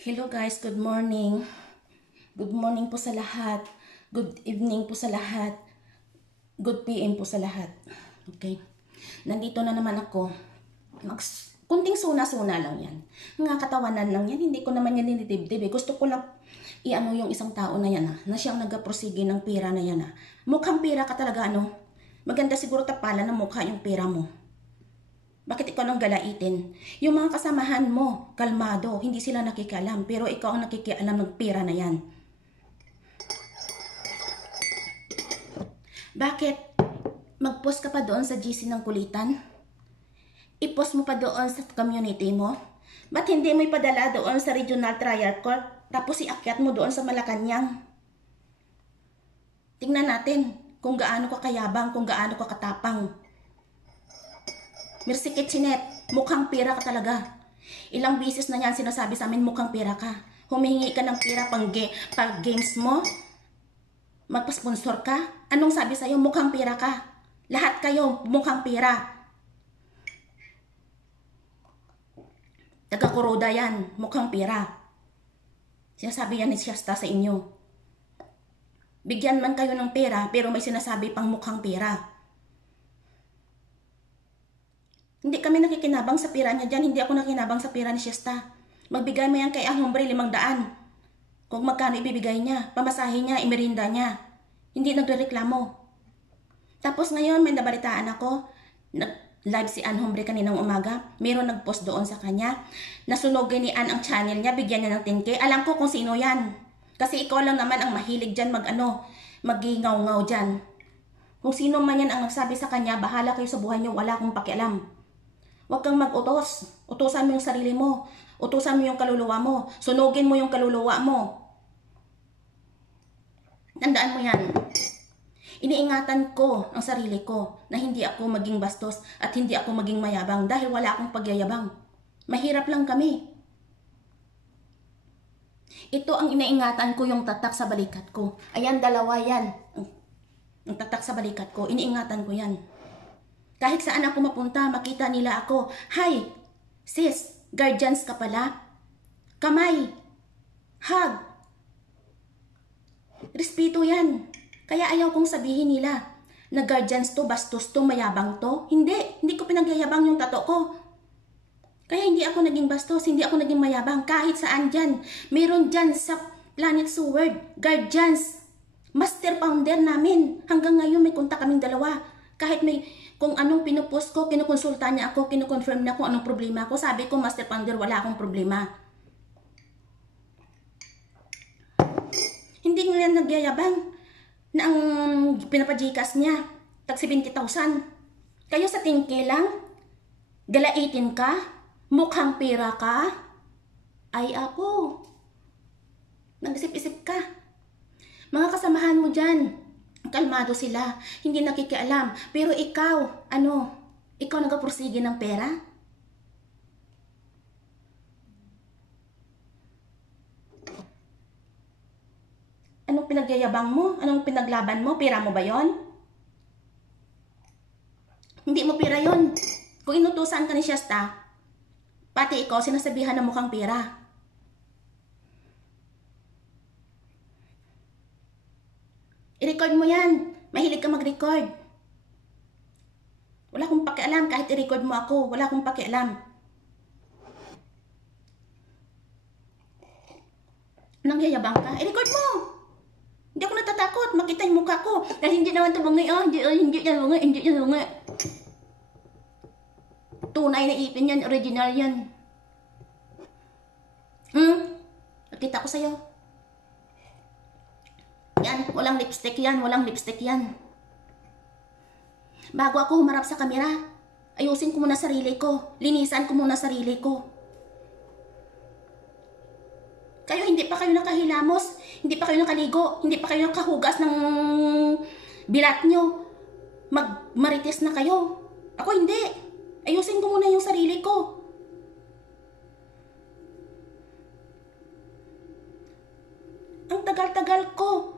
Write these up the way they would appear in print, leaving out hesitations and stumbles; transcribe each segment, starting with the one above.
Hello guys, good morning. Good morning po sa lahat. Good evening po sa lahat. Good PM po sa lahat. Okay. Nandito na naman ako. Kunting suna-suna lang yan. Nga katawanan lang yan. Hindi ko naman yan dinidibdib. Gusto ko lang iano yung isang tao na yan na siyang nagaprosige ng pera na yan. Mukhang pera ka talaga Maganda siguro tapalan ng mukha yung pera mo. Bakit ikaw nang galaitin? Yung mga kasamahan mo, kalmado, hindi sila nakikialam, pero ikaw ang nakikialam ng pera na yan. Bakit? Mag-post ka pa doon sa GC ng kulitan? I-post mo pa doon sa community mo? Ba't hindi mo ipadala doon sa regional trial court, tapos iakyat mo doon sa Malacanang? Tingnan natin kung gaano ka kayabang, kung gaano ka katapang. Mercy Kitchenet, mukhang pera ka talaga. Ilang beses na yan sinasabi sa amin, mukhang pera ka. Humingi ka ng pera pag games mo. Magpa-sponsor ka. Anong sabi sa'yo? Mukhang pera ka. Lahat kayo, mukhang pera. Taga-Kuroda yan, mukhang pera. Sinasabi yan ni Shasta sa inyo. Bigyan man kayo ng pera, pero may sinasabi pang mukhang pera. Hindi kami nakikinabang sa pera niya dyan. Hindi ako nakinabang sa pera ni Shasta. Magbigay mo yan kay Ahombre 500. Kung magkano ibibigay niya. Pamasahe niya, imerinda niya. Hindi nagrereklamo. Tapos ngayon may nabalitaan ako. Nag-live si Ahombre kaninang umaga. Meron nag-post doon sa kanya. Nasunogin ni Ann ang channel niya. Bigyan niya ng 10K. Alam ko kung sino yan. Kasi ikaw lang naman ang mahilig dyan mag-ngaw-ngaw dyan. Kung sino man yan ang nagsabi sa kanya, bahala kayo sa buhay niyo. Wala akong pakialam. Huwag kang mag-utos. Utusan mo yung sarili mo. Utusan mo yung kaluluwa mo. Sunugin mo yung kaluluwa mo. Tandaan mo yan. Iniingatan ko ang sarili ko na hindi ako maging bastos at hindi ako maging mayabang dahil wala akong pagyayabang. Mahirap lang kami. Ito ang iniingatan ko, yung tatak sa balikat ko. Ayan, dalawa yan. Ang tatak sa balikat ko, iniingatan ko yan. Kahit saan ako mapunta, makita nila ako. Hi, sis, guardians ka pala? Kamay, hug. Respeto yan. Kaya ayaw kong sabihin nila na guardians to, bastos to, mayabang to. Hindi ko pinagyayabang yung tato ko. Kaya hindi ako naging bastos, hindi ako naging mayabang. Kahit saan dyan, meron dyan sa Planet Sword, guardians, master founder namin. Hanggang ngayon may kontak kaming dalawa. Kahit may kung anong pinupost ko, kinukonsulta niya ako, kinukonfirm niya kung anong problema ko. Sabi ko, Master Founder, wala akong problema. Hindi nga yan nagyayabang na ang pinapajikas niya, tag 70,000. Kayo sa tingke lang, galaitin ka, mukhang pera ka, ay apo, nag-isip-isip ka. Mga kasamahan mo dyan, kalmado sila, hindi nakikialam. Pero ikaw, ikaw nagaprosige ng pera? Anong pinagyayabang mo? Anong pinaglaban mo? Pera mo ba yon? Hindi mo pera yon. Kung inutusan ka ni Shasta, pati ikaw sinasabihan na mukhang pera. I-record mo yan. Mahilig ka mag-record. Wala akong pakialam kahit i-record mo ako. Wala akong pakialam. Nangyayabang ka? I-record mo. Hindi ako natatakot. Makita yung mukha ko. Dahil hindi naman ito bungi. Hindi yan bungi. Tunay na ipin yan. Original yan. Nakita ko sa'yo. Yan, walang lipstick yan, walang lipstick yan. Bago ako humarap sa kamera, ayusin ko muna sarili ko. Linisan ko muna sarili ko. Kayo, hindi pa kayo nakahilamos, hindi pa kayo nakaligo, hindi pa kayo nakahugas ng bilat nyo. Magmarites na kayo. Ako hindi. Ayusin ko muna yung sarili ko. Ang tagal-tagal ko.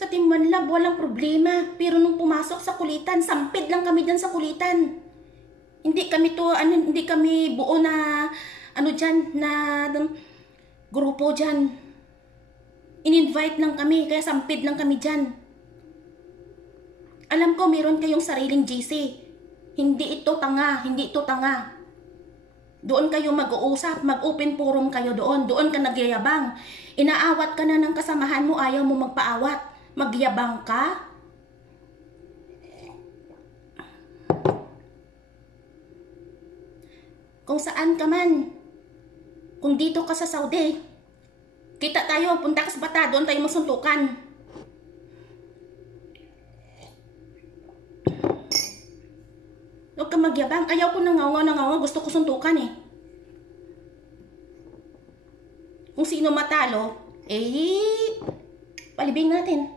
Sa Team One Love, walang problema. Pero nung pumasok sa kulitan, sampid lang kami dyan sa kulitan. Hindi Hindi kami buo na, dyan, na grupo dyan. In-invite lang kami, kaya sampid lang kami dyan. Alam ko, meron kayong sariling GC. Hindi ito tanga. Doon kayo mag-uusap, mag-open forum kayo doon. Doon ka nagyayabang. Inaawat ka na ng kasamahan mo, ayaw mo magpaawat. Magyabang ka? Kung saan ka man. Kung dito ka sa Saudi, kita tayo, punta ka sa Bata, doon tayo magsuntukan. Huwag ka magyabang. Ayaw ko nangawa. Gusto ko suntukan eh. Kung sino matalo, palibing natin.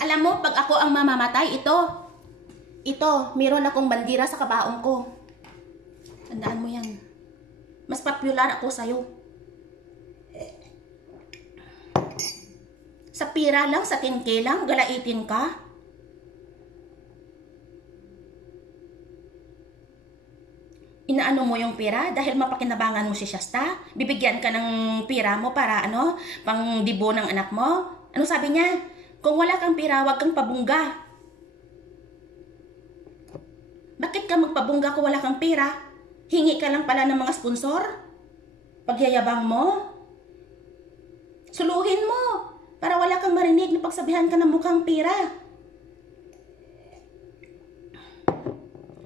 Alam mo, pag ako ang mamamatay, ito, meron akong bandira sa kabaong ko. Tandaan mo yan. Mas popular ako sa'yo. Sa pira lang, sa 10K lang, galaitin ka. Inaano mo yung pira dahil mapakinabangan mo si Shasta? Bibigyan ka ng pira mo para pang dibo ng anak mo? Ano sabi niya? Kung wala kang pira, wag kang pabungga. Bakit ka magpabungga kung wala kang pira? Hingi ka lang pala ng mga sponsor? Pagyayabang mo? Suluhin mo para wala kang marinig na pagsabihan ka ng mukhang pira.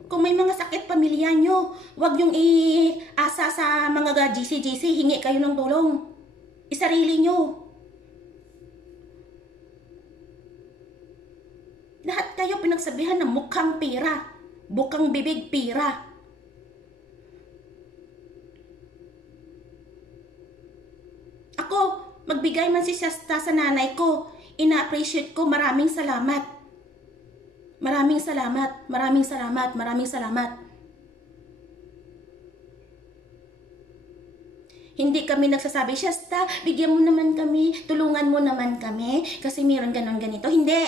Kung may mga sakit pamilya nyo, huwag yung iasa sa mga GC, hingi kayo ng tulong. Isarili nyo. Lahat kayo pinagsabihan ng mukhang pira, bukang bibig pira. Ako, magbigay man si Shasta sa nanay ko, ina-appreciate ko, maraming salamat. Maraming salamat. Hindi kami nagsasabi, Shasta, bigyan mo naman kami, tulungan mo naman kami, kasi meron ganito. Hindi.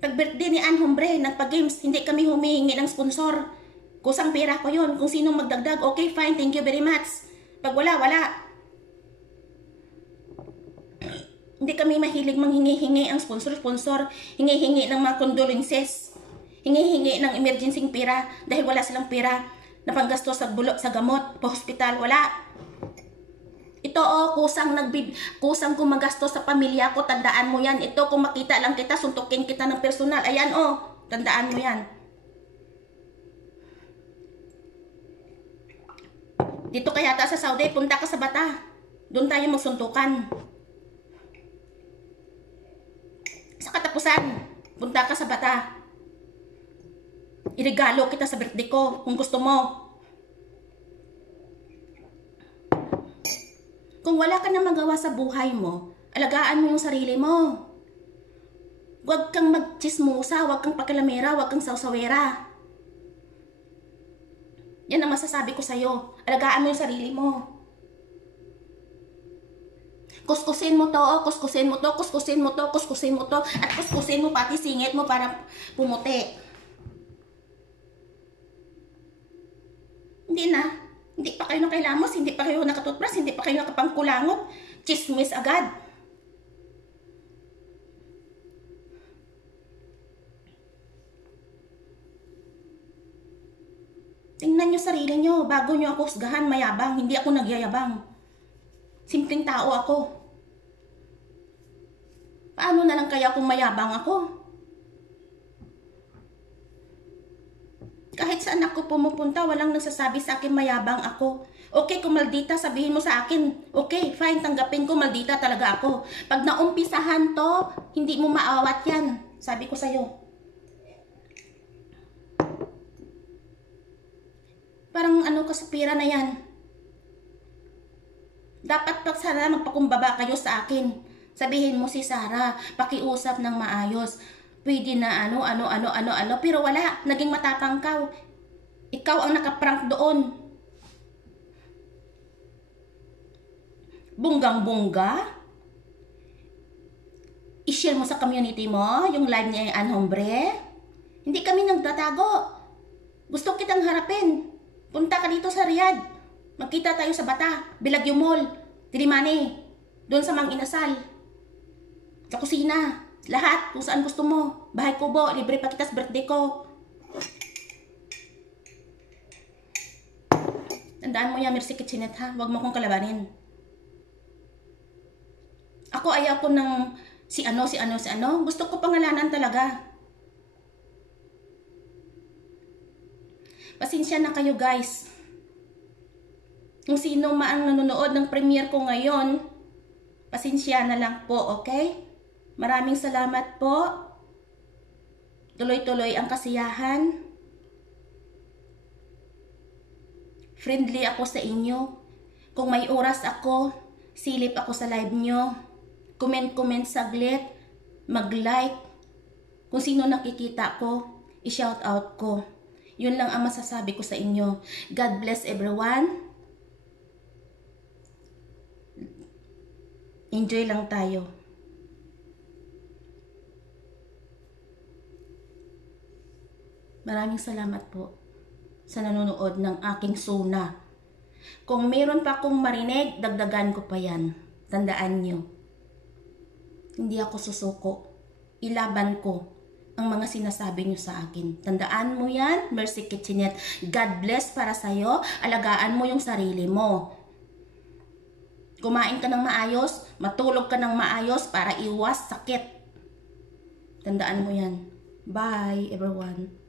Pag birthday ni Ann Hombre, nagpa-games, hindi kami humihingi ng sponsor. Kusang pera ko yun. Kung sinong magdagdag, okay, fine, thank you very much. Pag wala. Hindi kami mahilig manghingi-hingi ang sponsor, hingi-hingi ng mga condolences, hingi-hingi ng emergency pera dahil wala silang pera na panggasto sa gamot, pa hospital, wala. Ito kusang gumagastos sa pamilya ko, tandaan mo yan. Ito, kung makita lang kita, suntukin kita ng personal. Ayan tandaan mo yan. Dito ka yata sa Saudi, punta ka sa Bata. Doon tayo magsuntukan. Sa katapusan, punta ka sa Bata. Iregalo kita sa birthday ko kung gusto mo. Kung wala ka na magawa sa buhay mo, alagaan mo yung sarili mo. Huwag kang magchismosa, huwag kang pakilamera, huwag kang sawsawera. Yan ang masasabi ko sa'yo. Alagaan mo yung sarili mo. Kuskusin mo to, at kuskusin mo pati singit mo para pumuti. Hindi pa kayo nakailamos, hindi pa kayo nakatutbrush, hindi pa kayo nakapangkulangot. Chismis agad. Tingnan nyo sarili nyo, bago nyo ako husgahan, mayabang, hindi ako nagyayabang. Simpleng tao ako. Paano na lang kaya kung mayabang ako? Kahit saan ako pumupunta, walang nagsasabi sa akin mayabang ako. Okay, kung maldita, sabihin mo sa akin. Okay, fine, tanggapin ko, maldita talaga ako. Pag naumpisahan to, hindi mo maawat yan. Sabi ko sa'yo. Parang ka sa pira na yan. Dapat pag sana magpakumbaba kayo sa akin. Sabihin mo si Sarah, pakiusap ng maayos. Pwede na ano. Pero wala, naging matapang ka. Ikaw ang nakaprank doon. Bunggang-bungga? i-share mo sa community mo yung live ni Ann Hombre. Hindi kami nagtatago. Gusto kitang harapin. Punta ka dito sa Riyadh. Magkita tayo sa Bata, Bilagyo Mall, Tilimani, doon sa Mang Inasal, sa kusina, lahat, kung saan gusto mo. Bahay kubo, libre pa kita sa birthday ko. Tandaan mo yan, Mercy Kitchenette ha. Huwag mo kong kalabanin. Ako ayaw ko ng si ano. Gusto ko pangalanan talaga. Pasensya na kayo guys. Kung sino man ang nanonood ng premiere ko ngayon, pasensya na lang po, okay? Maraming salamat po. Tuloy-tuloy ang kasiyahan. Friendly ako sa inyo. Kung may oras ako, silip ako sa live nyo. Comment saglit. Mag-like. Kung sino nakikita ko, i-shout out ko. Yun lang ang masasabi ko sa inyo. God bless everyone. Enjoy lang tayo. Maraming salamat po sa nanonood ng aking suna. Kung meron pa akong marinig, dagdagan ko pa yan. Tandaan nyo. Hindi ako susuko. Ilaban ko ang mga sinasabi nyo sa akin. Tandaan mo yan, Mercy Kitchenette. God bless para sa'yo. Alagaan mo yung sarili mo. Kumain ka ng maayos, matulog ka ng maayos para iwas sakit. Tandaan mo yan. Bye, everyone.